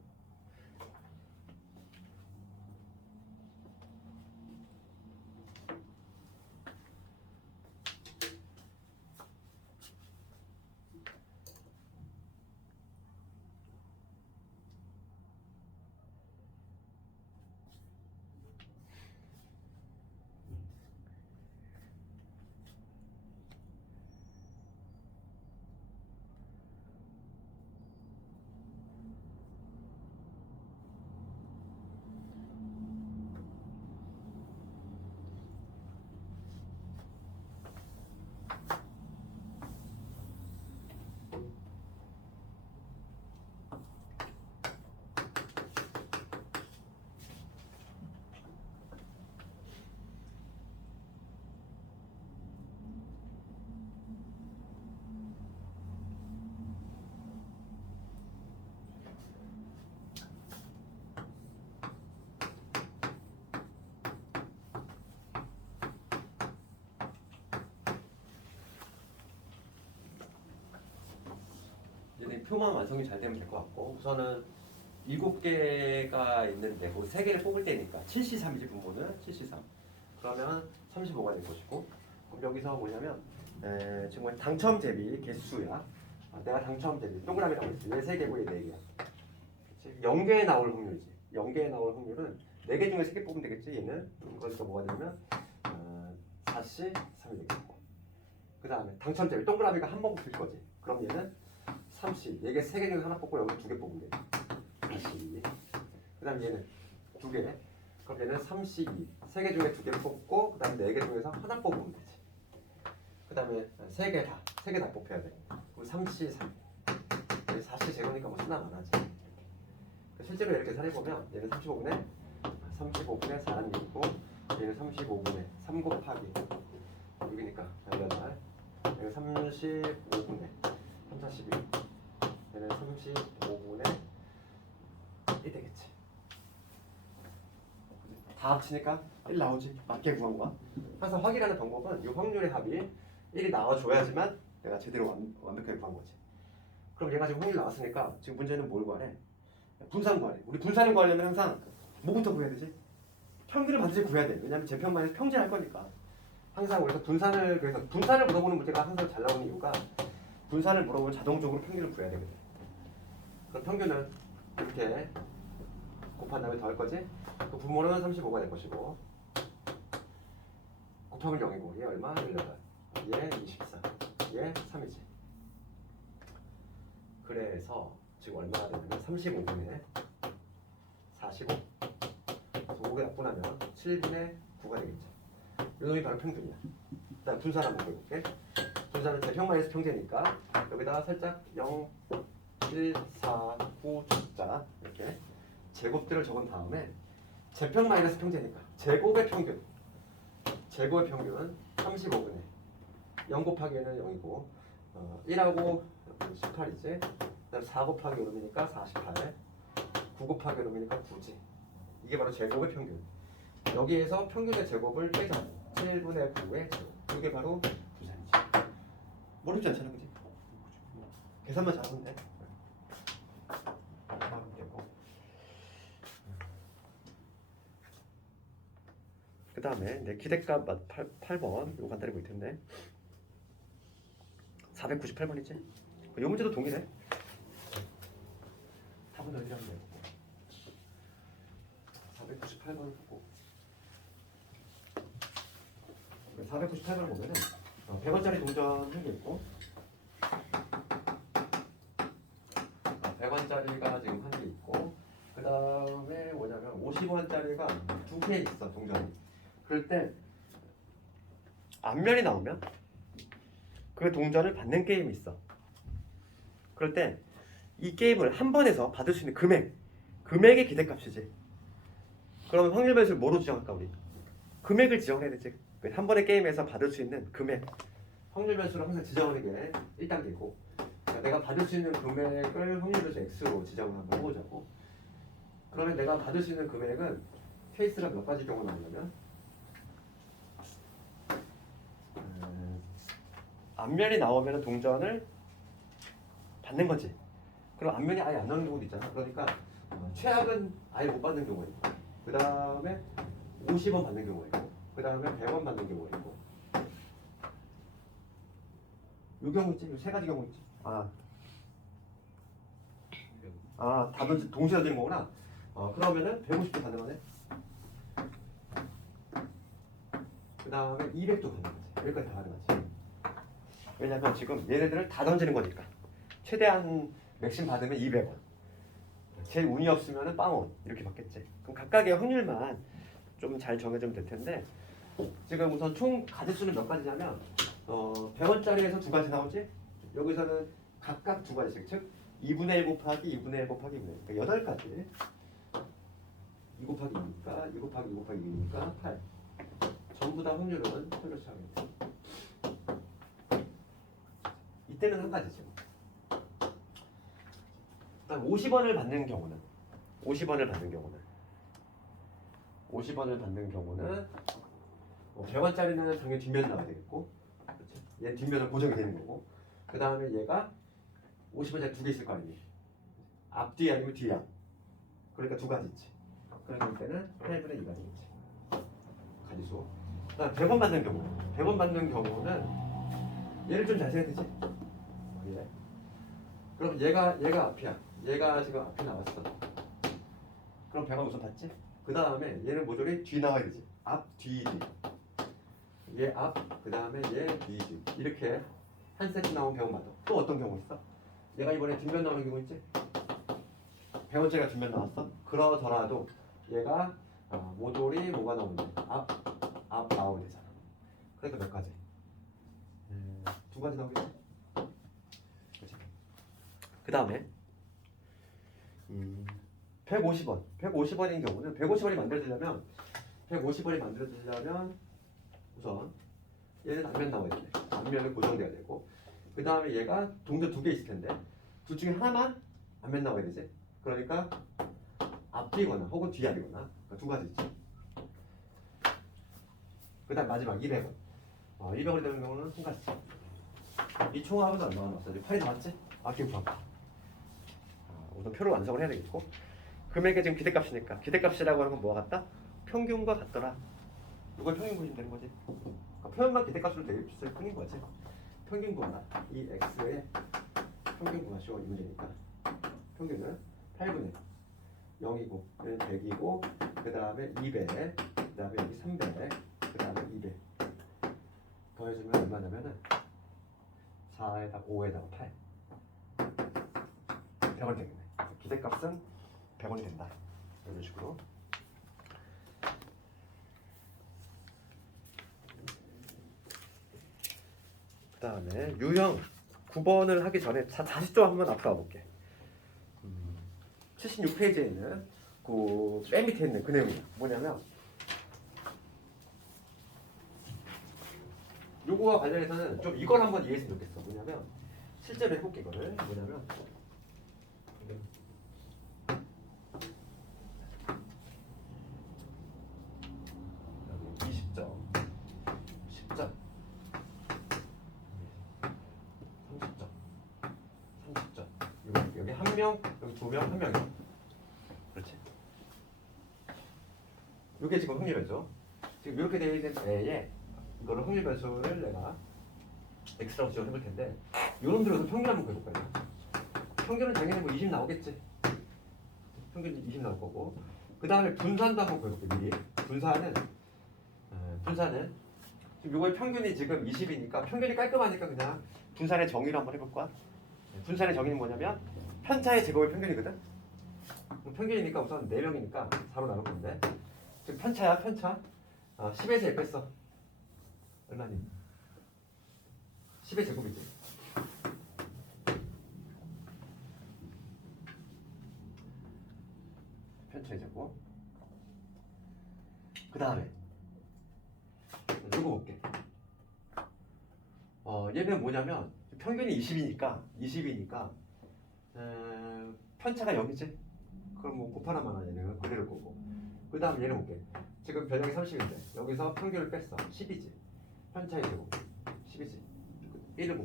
이제 표만 완성이 잘 되면 될 것 같고, 우선은 7개가 있는데 그 3개를 뽑을 때니까 7C3이지 분모는 7C3. 그러면 35가 될 것이고, 그럼 여기서 뭐냐면 지금 당첨 대비 개수야. 내가 당첨 대비 동그라미라고 했지. 얘 3개고 얘 4개야. 그치? 0개에 나올 확률이지. 0개에 나올 확률은 4개 중에 3개 뽑으면 되겠지. 얘는 그러니까 뭐가 되냐면 4C3이 되겠고, 그 다음에 당첨 대비 동그라미가 한 번 뽑힐 거지. 그럼 얘는 3C, 얘게 3개 중에 하나 뽑고 여기 2개 뽑으면 돼. 4C. 그 다음에 얘는 2개. 그럼 얘는 3C2. 3개 중에 2개 뽑고, 그 다음에 4개 중에서 하나 뽑으면 되지. 그 다음에 3개 다. 3개 다 뽑혀야 돼. 그럼 3C3. 4C 제곱이니까 뭐 수나 많아지. 실제로 이렇게 계산해보면 얘는 35분의 4는 6이고, 얘는 35분의 3 곱하기 6이니까 18. 얘는 35분의 3, 42. 얘는 35분의 1 되겠지. 다 합치니까 1 나오지. 맞게 구한 거야. 항상 확인하는 방법은 이 확률의 합이 1이 나와줘야지만 내가 제대로 완벽하게 구한 거지. 그럼 얘가 지금 확률 나왔으니까 지금 문제는 뭘 구하래? 분산 구하래. 우리 분산을 구하려면 항상 뭐부터 구해야 되지? 평균을 반드시 구해야 돼. 왜냐면 제평만에서 평제할 거니까. 항상 우리가 분산을 물어보는 문제가 항상 잘 나오는 이유가, 분산을 물어보면 자동적으로 평균을 구해야 되거든. 그럼 평균은 이렇게 곱한 다음에 더할 거지? 그 분모는 35가 될 것이고, 곱하면 0이고, 얘 얼마? 18. 얘 24. 얘 3이지. 그래서 지금 얼마가 되냐면 35분의 45. 5개 약분하면 7분의 9가 되겠죠. 이 놈이 바로 평균이야. 일단 분산 한번 해볼게. 분산은 제평만에서 평제니까 여기다가 살짝 0, 1, 4, 9 숫자 이렇게 제곱들을 적은 다음에 제평 마이너스 평제니까 제곱의 평균 35분의 0 곱하기 는 0이고 1하고 18이지. 그다음 4 곱하기 5이니까 48, 9 곱하기 5이니까 9지. 이게 바로 제곱의 평균. 여기에서 평균의 제곱을 빼자. 7분의 9의 제곱. 이게 바로 분산이지. 어렵지 않잖아, 그지? 계산만 잘하면 돼. 하면 되고. 그 다음에 내 기대값 8번 이거 간단히 보일 텐데 498번이지? 이 문제도 동일해. 답은 어디라면 되고 498번 보고 498번을 보면은 100원짜리 동전 한 개 있고 100원짜리가 지금 한 개 있고, 그 다음에 뭐냐면 50원짜리가 2개 있어, 동전이. 그럴 때 앞면이 나오면 그 동전을 받는 게임이 있어. 그럴 때 이 게임을 한 번에서 받을 수 있는 금액의 기대값이지. 그럼 확률 변수를 뭐로 지정할까 우리? 금액을 지정해야 되지. 한 번의 게임에서 받을 수 있는 금액. 확률 변수를 항상 지정하는 게 1단계고, 그러니까 내가 받을 수 있는 금액을 확률 변수 x로 지정을 한번 해보자고. 그러면 내가 받을 수 있는 금액은 케이스가 몇 가지 경우가 나오냐면 앞면이 나오면 동전을 받는 거지. 그럼 앞면이 아예 안 나오는 경우도 있잖아. 그러니까 최악은 아예 못 받는 경우가 있고, 그 다음에 50원 받는 경우가 있고, 그 다음에 100원 받는 경우가 있고. 요 경우 있지? 요 세 가지 경우 있지? 다 동시에 던지는 거구나. 그러면은 150도 가능하네. 그 다음에 200도 가능하지. 여기까지 다 가능하지. 왜냐면 지금 얘네들을 다 던지는 거니까. 최대한 맥심 받으면 200원. 제일 운이 없으면 빵원 이렇게 받겠지. 그럼 각각의 확률만 좀 잘 정해주면 될 텐데, 지금 우선 총 가짓수는 몇 가지냐면 100원짜리에서 두 가지 나오지? 여기서는 각각 두 가지씩, 즉 2분의 1 곱하기 2분의 1 곱하기 2분의 1, 그러니까 8가지. 2 곱하기 2니까 2 곱하기 2 곱하기 2니까 8. 전부 다 확률은 혈로 취하겠네. 이때는 한 가지지. 그다음 50원을 받는 경우는 50원을 받는 경우는 100원짜리는 당연히 뒷면 나와야 되겠고, 그렇지? 얘 뒷면은 고정이 되는 거고, 그 다음에 얘가 50원짜리 두 개 있을 거 아니니? 앞뒤 아니면 뒤앞. 그러니까 두 가지 있지. 그러니까 이때는 8분의 2가 되겠지. 가지수. 그다음 100원 받는 경우. 100원 받는 경우는 얘를 좀 잘 세야 되지. 예. 그럼 얘가 앞이야. 얘가 지금 앞에 나왔어. 그럼 100원 우선 받지? 그 다음에 얘는 모조리 뒤 나와야 되지. 앞, 뒤, 뒤. 얘 앞, 그 다음에 얘 뒤, 뒤. 이렇게 한 세트 나온 100원 받아. 또 어떤 경우 있어? 얘가 이번에 뒷면 나오는 경우 있지? 100원짜리가 뒷면 나왔어? 그러더라도 얘가 모조리 뭐가 나오는데? 앞 나오게 되잖아. 그러니까 몇 가지? 두 가지 나오겠지? 그 다음에 150원. 150원인 경우는 150원이 만들어지려면 우선 얘는 앞면 나와야 돼. 앞면은 고정돼야 되고, 그 다음에 얘가 동전 두 개 있을 텐데 둘 중에 하나만 앞면 나와야 되지. 그러니까 앞뒤거나 혹은 뒤앞이거나, 그러니까 두 가지 있지. 그 다음 마지막 200원. 200원이 되는 경우는 한 가지. 이 총합은 얼마나 나왔어? 8이 나왔지? 기억해봐. 우선 표를 완성을 해야 되겠고, 금액이 지금 기대값이니까 기대값이라고 하는 건 뭐와 같다? 평균과 같더라. 이걸 평균 구하시면 되는 거지. 그러니까 표현만 기대값으로 되어 있을 뿐인 거지. 평균 구하라. 이 x의 평균 구하시오 이 문제니까. 평균은 8분의 0이고 얘는 100이고, 그 다음에 200, 그 다음에 여기 300, 그 다음에 200 더해주면 얼마냐면은 4에다 5에다가 8 100원 되겠네. 기대값은 100원이 된다. 이런 식으로. 그 다음에 유형 9번을 하기 전에 다시 좀 한번 앞으로 가볼게. 76페이지에 있는 그 맨 밑에 있는 그 내용이 뭐냐면, 요거와 관련해서는 좀 이걸 한번 이해했으면 좋겠어. 뭐냐면 실제로 해볼게. 이거를 뭐냐면 여기 20점, 10점, 30점, 30점. 여기 한 명, 여기 두 명, 한 명이야. 그렇지. 이게 지금 확률 변수. 지금 이렇게 되어 있는 A에 이거를 확률 변수를 내가 X라고 지정을 해볼 텐데, 요런 들어서 평균 한번 구해볼까요? 평균은 당연히 뭐 20 나오겠지. 평균 20 나올 거고, 그 다음에 분산도 한번 구해볼게. 미리. 분산은 지금 요거의 평균이 지금 20이니까 평균이 깔끔하니까 그냥 분산의 정의로 한번 해볼 거야. 분산의 정의는 뭐냐면 편차의 제곱의 평균이거든. 평균이니까 우선 4명이니까 4로 나눌 건데, 지금 편차야. 편차 10에서 1 뺐어. 얼마니? 10의 제곱이지. 편차의 제곱. 그 다음에 이거 볼게. 얘는 뭐냐면 평균이 20이니까 편차가 0이지? 그럼 뭐 곱하나만 하냐, 얘는 그대로 거고. 그 다음 얘를 볼게. 지금 변형이 30인데 여기서 평균을 뺐어. 10이지. 편차의 제곱 10이지. 1을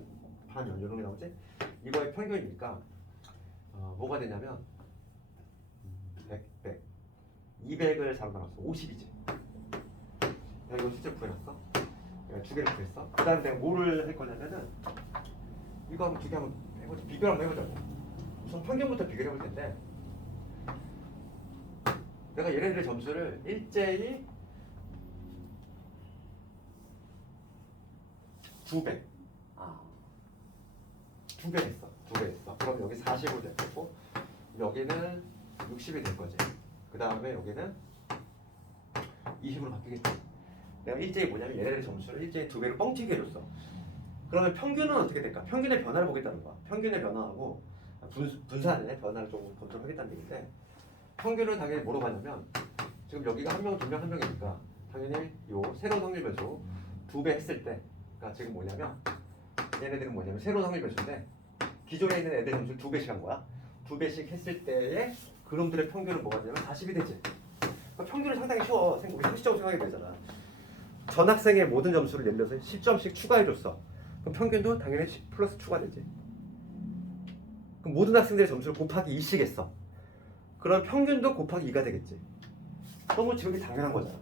반 이런 게 나오지? 이거의 평균이니까 뭐가 되냐면 100, 200을 잘못 나눴어. 50이지. 내가 이거 실제 구해놨어. 내가 두 개를 구했어. 그 다음에 내가 뭐를 할 거냐면은 이거 한번 두 개 한번 해보자. 비교를 한번 해보자고. 우선 평균부터 비교를 해볼 텐데 내가 얘네들의 점수를 일제히 2배. 2배 했어. 2배 했어. 그럼 여기 40으로 될 거고 여기는 60이 될 거지. 그 다음에 여기는 20으로 바뀌겠지. 내가 일제히 뭐냐면 얘네들의 점수를 일제히 2배로 뻥튀기 해줬어. 그러면 평균은 어떻게 될까? 평균의 변화를 보겠다는 거야. 평균의 변화하고 분산의 변화를 좀 검토를 하겠다는 얘기인데 평균은 당연히 뭐로 가냐면 지금 여기가 한 명, 두 명, 한 명이니까 당연히 요 새로운 확률 변수 2배 했을 때 그러니까 지금 뭐냐면 얘네들은 뭐냐면 새로운 확률 변수인데 기존에 있는 애들 점수를 2배씩 한 거야. 2배씩 했을 때에 그놈들의 평균은 뭐가 되냐면 40이 되지. 그러니까 평균은 상당히 쉬워. 우리 상식적으로 생각이 되잖아. 전 학생의 모든 점수를 예를 들어서 10점씩 추가해줬어. 그럼 평균도 당연히 10 플러스 추가되지. 그럼 모든 학생들의 점수를 곱하기 2씩 했어. 그럼 평균도 곱하기 2가 되겠지. 너무 지금 당연한 거잖아.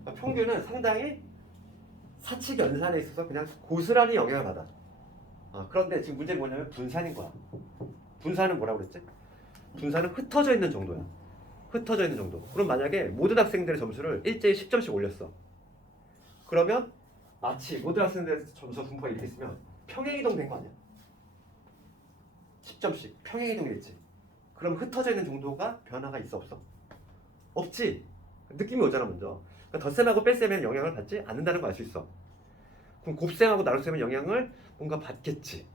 그러니까 평균은 상당히 사칙 연산에 있어서 그냥 고스란히 영향을 받아. 그런데 지금 문제는 뭐냐면 분산인 거야. 분산은 뭐라고 그랬지? 분산은 흩어져 있는 정도야. 흩어져 있는 정도. 그럼 만약에 모든 학생들의 점수를 일제히 10점씩 올렸어. 그러면 마치 모든 학생들의 점수 분포가 이렇게 있으면 평행이동 된 거 아니야? 10점씩 평행이동이겠지. 그럼 흩어져 있는 정도가 변화가 있어 없어? 없지. 느낌이 오잖아 먼저. 그러니까 덧셈하고 뺄셈에는 영향을 받지 않는다는 걸 알 수 있어. 그럼 곱셈하고 나눗셈은 영향을 뭔가 받겠지.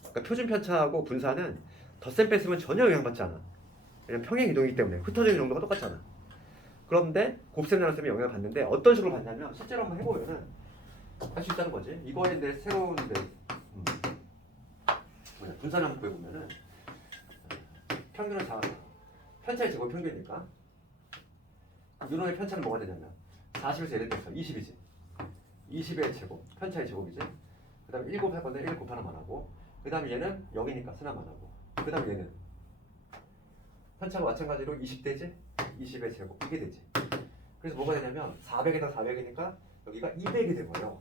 그러니까 표준 편차하고 분산은 덧셈 뺄셈은 전혀 영향받지 않아. 왜냐면 평행 이동이기 때문에 흩어져 있는 정도가 똑같잖아. 그런데 곱셈 나눗셈이 영향을 받는데 어떤 식으로 받냐면 실제로 한번 해보면은 할 수 있다는 거지. 이거에 대해 새로운 분산을 한번 구해보면은 평균을 다 편차의 제곱 평균이니까 이놈의 편차는 뭐가 되냐면 40에서 예를 들어서 20이지. 20의 제곱, 편차의 제곱이지. 그 다음에 1 곱할 건데 1 곱 하나만 하고 그 다음에 얘는 0이니까 하나만 하고 그 다음에 얘는 편차가 마찬가지로 20되지? 20의 제곱 이게 되지. 그래서 뭐가 되냐면 400에다 400이니까 여기가 200이 돼버려.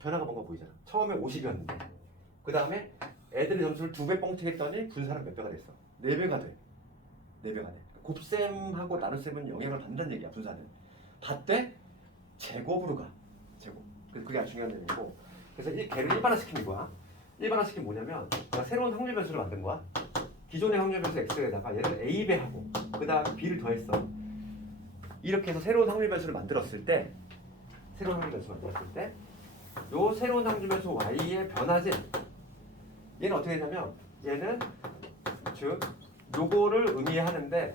변화가 뭔가 보이잖아. 처음에 50이었는데 그 다음에 애들의 점수를 2배 뻥튀기 했더니 분산은 몇 배가 됐어? 4배가 돼. 4배가 돼. 곱셈하고 나눗셈은 영향을 받는다는 얘기야. 분산은. 받되 제곱으로 가. 제곱. 그게 아주 중요한 내용이고 그래서 걔를 일반화시키는 거야. 일반화시키면 뭐냐면 내가 새로운 확률 변수를 만든 거야. 기존의 확률 변수 x에다가 얘를 a배하고 그 다음 b를 더했어. 이렇게 해서 새로운 확률 변수를 만들었을 때 요 새로운 확률 변수 y의 변화진 얘는 어떻게 되냐면 얘는 즉 요거를 의미하는데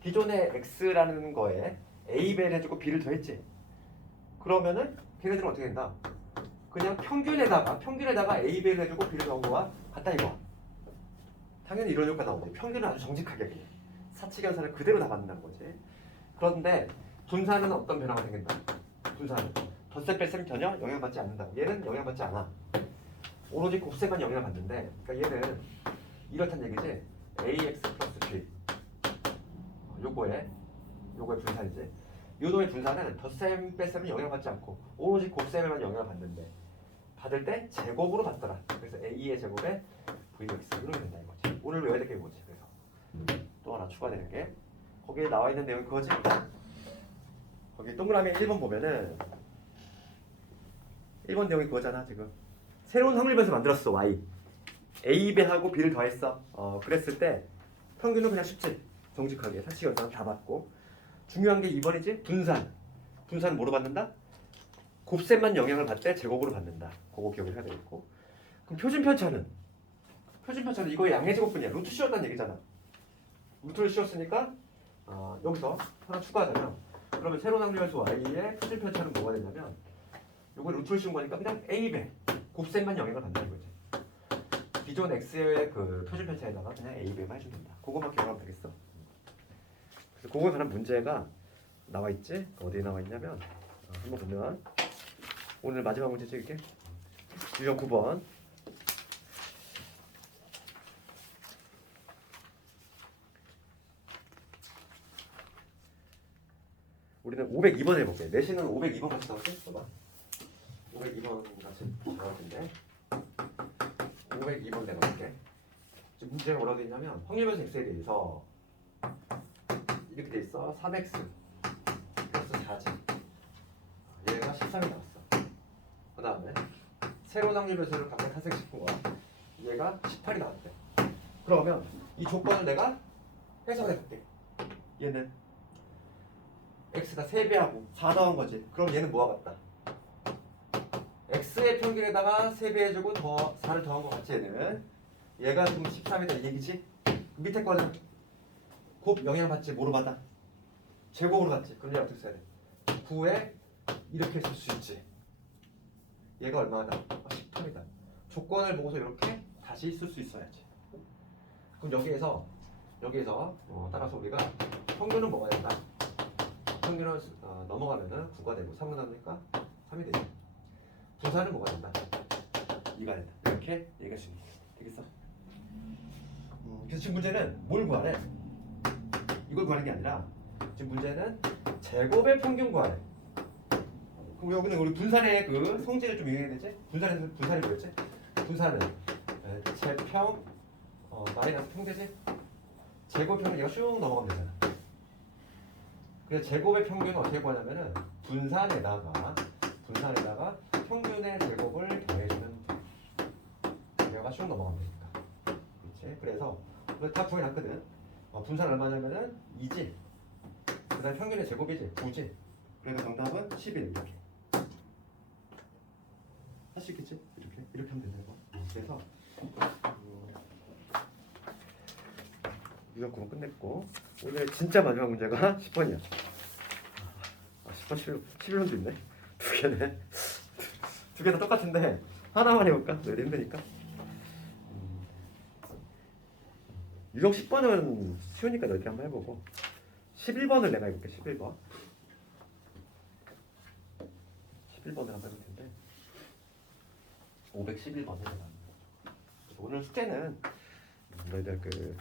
기존의 x라는 거에 a배를 해주고 b를 더했지. 그러면은 걔네들은 어떻게 된다? 그냥 평균에다가 a배를 해주고 b를 더한 거와 같다 이거. 당연히 이런 효과가 나오지. 평균은 아주 정직하게 그냥 사칙연산을 그대로 다 받는다는 거지. 그런데 분산은 어떤 변화가 생긴다? 분산은 덧셈 뺄셈 전혀 영향받지 않는다. 얘는 영향받지 않아. 오로지 곱셈만 영향을 받는데 그러니까 얘는 이렇단 얘기지. ax 플러스 b 요거의 분산이지. 요놈의 분산은 덧셈 뺄셈은 영향받지 않고 오로지 곱셈에만 영향을 받는데 받을 때 제곱으로 받더라. 그래서 a의 제곱에 vx 이렇게 된다 이거지. 오늘 외워야 될 게 이거지. 그래서 또 하나 추가되는 게 거기에 나와 있는 내용이 그거지. 거기 동그라미 1번 보면은 1번 내용이 그거잖아 지금. 새로운 확률 변수 만들었어 y. a배하고 b를 더했어. 그랬을 때 평균은 그냥 쉽지. 정직하게 사칙연산 다 받고 중요한 게 2번이지. 분산은 뭐로 받는다? 곱셈만 영향을 받되 제곱으로 받는다. 그거 기억을 해야 되겠고. 그럼 표준 편차는 이거 양의 제곱분이야. 루트 씌웠다는 얘기잖아. 루트를 씌웠으니까 여기서 하나 추가하자면 그러면 새로운 확률 변수 y의 표준 편차는 뭐가 되냐면 요거 루트를 씌운 거니까 그냥 a배 곱셈만 영향을 받는다는 거지. 기존 x의 그 표준 편차에다가 그냥 a배만 해주면 된다. 그것만 기억하면 되겠어. 그래서 그거에 관한 문제가 나와 있지. 어디에 나와 있냐면 한번 보면 오늘 마지막 문제 찍을게. 유형 9번. 우리는 502번 해볼게. 내신은 502번 같이 나올게. 봐봐. 502번 같이 나올 텐데 502번 내볼게. 지금 문제가 뭐라고 돼 있냐면 확률변수 x에 대해서 이렇게 돼 있어. 3x 플러스 4지. 얘가 13이 나왔어. 그 다음에 새로운 확률변수를 각각 탄생시킨 거야. 얘가 18이 나왔대. 그러면 이 조건을 내가 해석해 볼게. 얘는 x가 3배하고 4 더한 거지. 그럼 얘는 뭐와 같다? x의 평균에다가 3배 해주고 더 4를 더한 거 같지. 얘가 지금 13이다 이 얘기지. 밑에 거는 곱 영향받지. 뭐로 받아? 제곱으로 받지. 그럼 얘 어떻게 써야 돼? 9에 이렇게 쓸 수 있지. 얘가 얼마다? 18이다. 조건을 보고서 이렇게 다시 쓸 수 있어야지. 그럼 여기에서 따라서 우리가 평균은 뭐가 된다? 평균을 넘어가면은 9가 되고 3은 나니까 3이 되죠. 분산은 뭐가 된다? 2가 된다. 이렇게 얘기할 수 있는 거야. 되겠어? 그래서 지금 문제는 뭘 구하래? 이걸 구하는 게 아니라 지금 문제는 제곱의 평균 구하래. 그럼 여기는 우리 분산의 그 성질을 좀 이해해야 되지? 분산이 뭐였지? 분산은 제평 마이너스 평되지? 제곱평은 얘가 슉 넘어가면 되잖아. 그래서 제곱의 평균은 어떻게 구하냐면은 분산에다가 평균의 제곱을 더해주면 돼. 얘가 슉 넘어가면 되니까. 그렇지? 그래서 다 구해놨거든. 분산 얼마냐면은 2지. 그 다음에 평균의 제곱이지. 9지. 그래서 정답은 11 이렇게. 할 수 있겠지? 이렇게 하면 된다는 거. 그래서 유형 9번 끝냈고 오늘 진짜 마지막 문제가 10번이야. 10번 11번도 있네. 두 개네. 두 개 다 똑같은데 하나만 해볼까? 왜 힘드니까. 유형 10번은 쉬우니까 넓게 한번 해보고 11번을 내가 해볼게. 11번을 한번 해볼 텐데 511번을 내가. 오늘 숙제는 너희들 그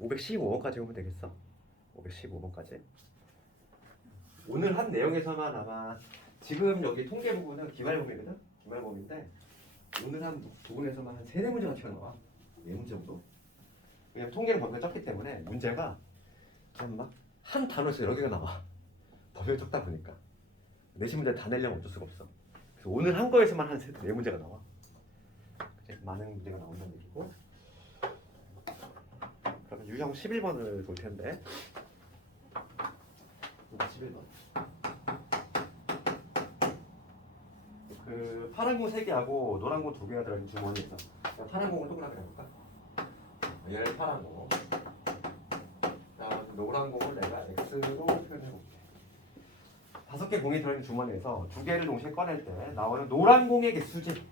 515번까지 오면 되겠어. 515번까지. 오늘 한 내용에서만 아마 지금 여기 통계 부분은 기말범위거든. 기말범위인데 오늘 한 부분에서만 한 3-4문제가 튀어나와. 4문제 정도. 왜냐면 통계는 범위가 적기 때문에 문제가 그냥 막 한 단어에서 여러 개가 나와. 범위가 적다 보니까 내신 문제를 다 내려면 어쩔 수가 없어. 그래서 오늘 한 거에서만 한 4문제가 나와. 많은 문제가 나온다는 얘기고. 그러면 유형 11번을 볼 텐데 11번 그 파란 공 3개하고 노란 공 2개가 들어있는 주머니에 있어. 파란 공을 동그랗게 해볼까? 얘를 파란 공, 노란 공을 내가 X로 표현해볼게. 5개 공이 들어있는 주머니에서 2개를 동시에 꺼낼 때 나오는 노란 공의 개수지.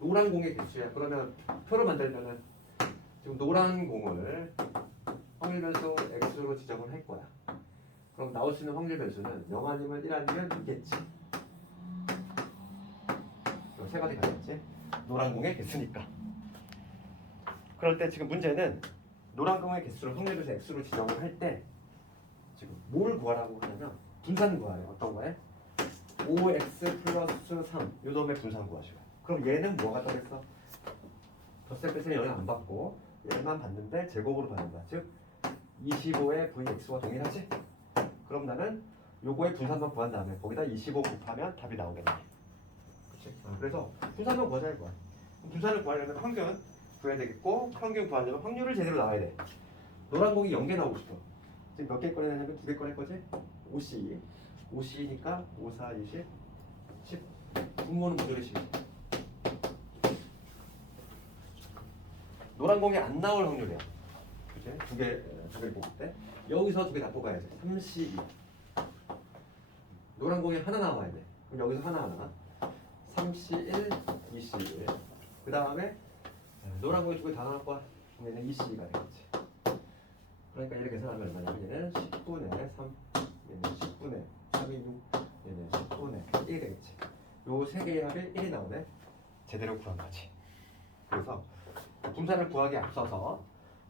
노란 공의 개수야. 그러면 표를 만들면은 지금 노란 공을 확률 변수 x로 지정을 할 거야. 그럼 나올 수 있는 확률 변수는 0 아니면 1 아니면 2겠지. 세 가지 가겠지. 노란 공의 개수니까. 그럴 때 지금 문제는 노란 공의 개수를 확률 변수 x로 지정을 할 때 지금 뭘 구하라고 하냐면 분산 구하래. 어떤 거에? 5x 플러스 3 요 놈의 분산 구하시고. 그럼 얘는 뭐가 되겠어? 덧셈 뺄셈 영향 안 받고 얘만 받는데 제곱으로 받는다. 즉 25의 vx와 동일하지? 그럼 나는 요거의 분산만 구한 다음에 거기다 25 곱하면 답이 나오겠네. 그렇지? 그래서 분산만 구하자 이거야. 분산을 구하려면 평균 구해야 되겠고 평균 구하려면 확률을 제대로 나와야 돼. 노란 공이 0개 나오고 싶어. 지금 몇 개 꺼내냐면 2개 꺼낼 거지? 5C 5C니까 5, 4, 20 10 분모는 무조건 10. 노란 공이 안 나올 확률이야. 그치? 두 개를 뽑을 때 여기서 2개 다 뽑아야지. 32. 노란 공이 하나 나와야 돼. 그럼 여기서 하나 31, 21. 그 다음에 노란 공이 2개 다 나올 거야. 얘는 22가 되겠지. 그러니까 이렇게 계산하면 얼마냐면 얘는 10분의 3, 얘는 10분의 3이 6, 얘는 10분의 1이 되겠지. 요 세 3개의 합이 1이 나오네. 제대로 구한 거지. 그래서 분산을 구하기에 앞서서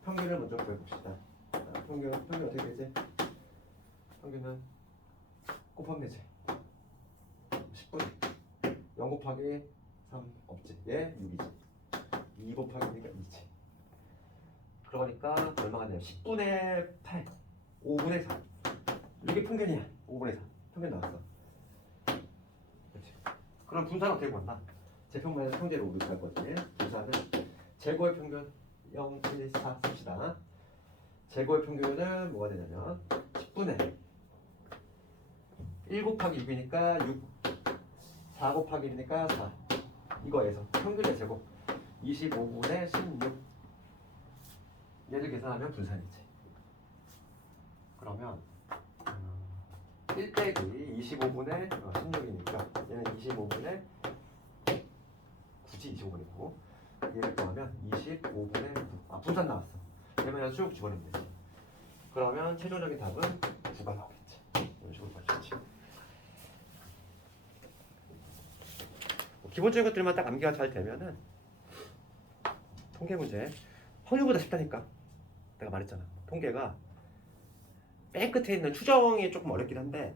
평균을 먼저 구해봅시다. 평균 어떻게 되지? 평균은 곱하면 되지. 10분 0 곱하기 3 없지. 얘 6이지. 2 곱하기니까 2지. 그러니까 얼마가 돼요? 10분의 8 5분의 4 이게 평균이야. 5분의 4 평균 나왔어. 그렇지. 그럼 분산은 어떻게 구한다? 제평면에서 평제를 우리 구할 거지. 분산은 제곱의 평균 0, 1, 4 씁시다. 제곱의 평균은 뭐가 되냐면 10분의 1 곱하기 6이니까 6 4 곱하기 1이니까 4 이거에서 평균의 제곱 25분의 16 얘를 계산하면 분산이지. 그러면 1 빼기 25분의 16이니까 얘는 25분의 굳이 25분이고 얘를 더하면 25분의 9 분산 나왔어. 그러면 쭉 집어넣으면 되지. 그러면 최종적인 답은 9가 나오겠지. 이런 식으로 맞췄지. 기본적인 것들만 딱 암기가 잘 되면은 통계 문제 확률보다 쉽다니까. 내가 말했잖아. 통계가 맨 끝에 있는 추정이 조금 어렵긴 한데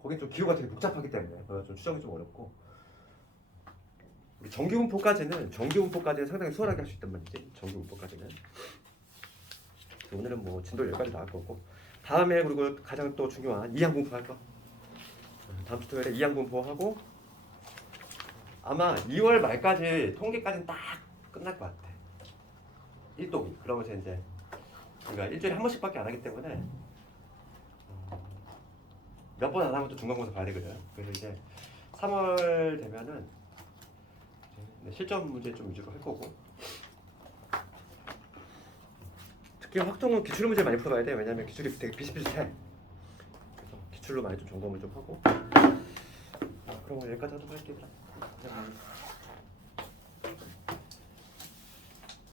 거긴 좀 기호가 되게 복잡하기 때문에 좀 추정이 좀 어렵고 우리 정규분포까지는 상당히 수월하게 할 수 있단 말이지. 정규분포까지는 오늘은 뭐 진도 여기까지 나올 거고 다음에 그리고 가장 또 중요한 이항분포 할 거. 다음 주 토요일에 이항분포 하고 아마 2월 말까지 통계까지는 딱 끝날 것 같아. 1독이. 그러면서 이제 우리가 일주일에 한 번씩밖에 안 하기 때문에 몇 번 안 하면 또 중간고사 봐야 되거든. 그래서 이제 3월 되면은 실전 문제 좀 위주로 할 거고 특히 확통은 기출 문제 많이 풀어봐야 돼. 왜냐면 기출이 되게 비슷비슷해. 그래서 기출로 많이 좀 점검을 좀 하고 그럼 여기까지 하도록 할게.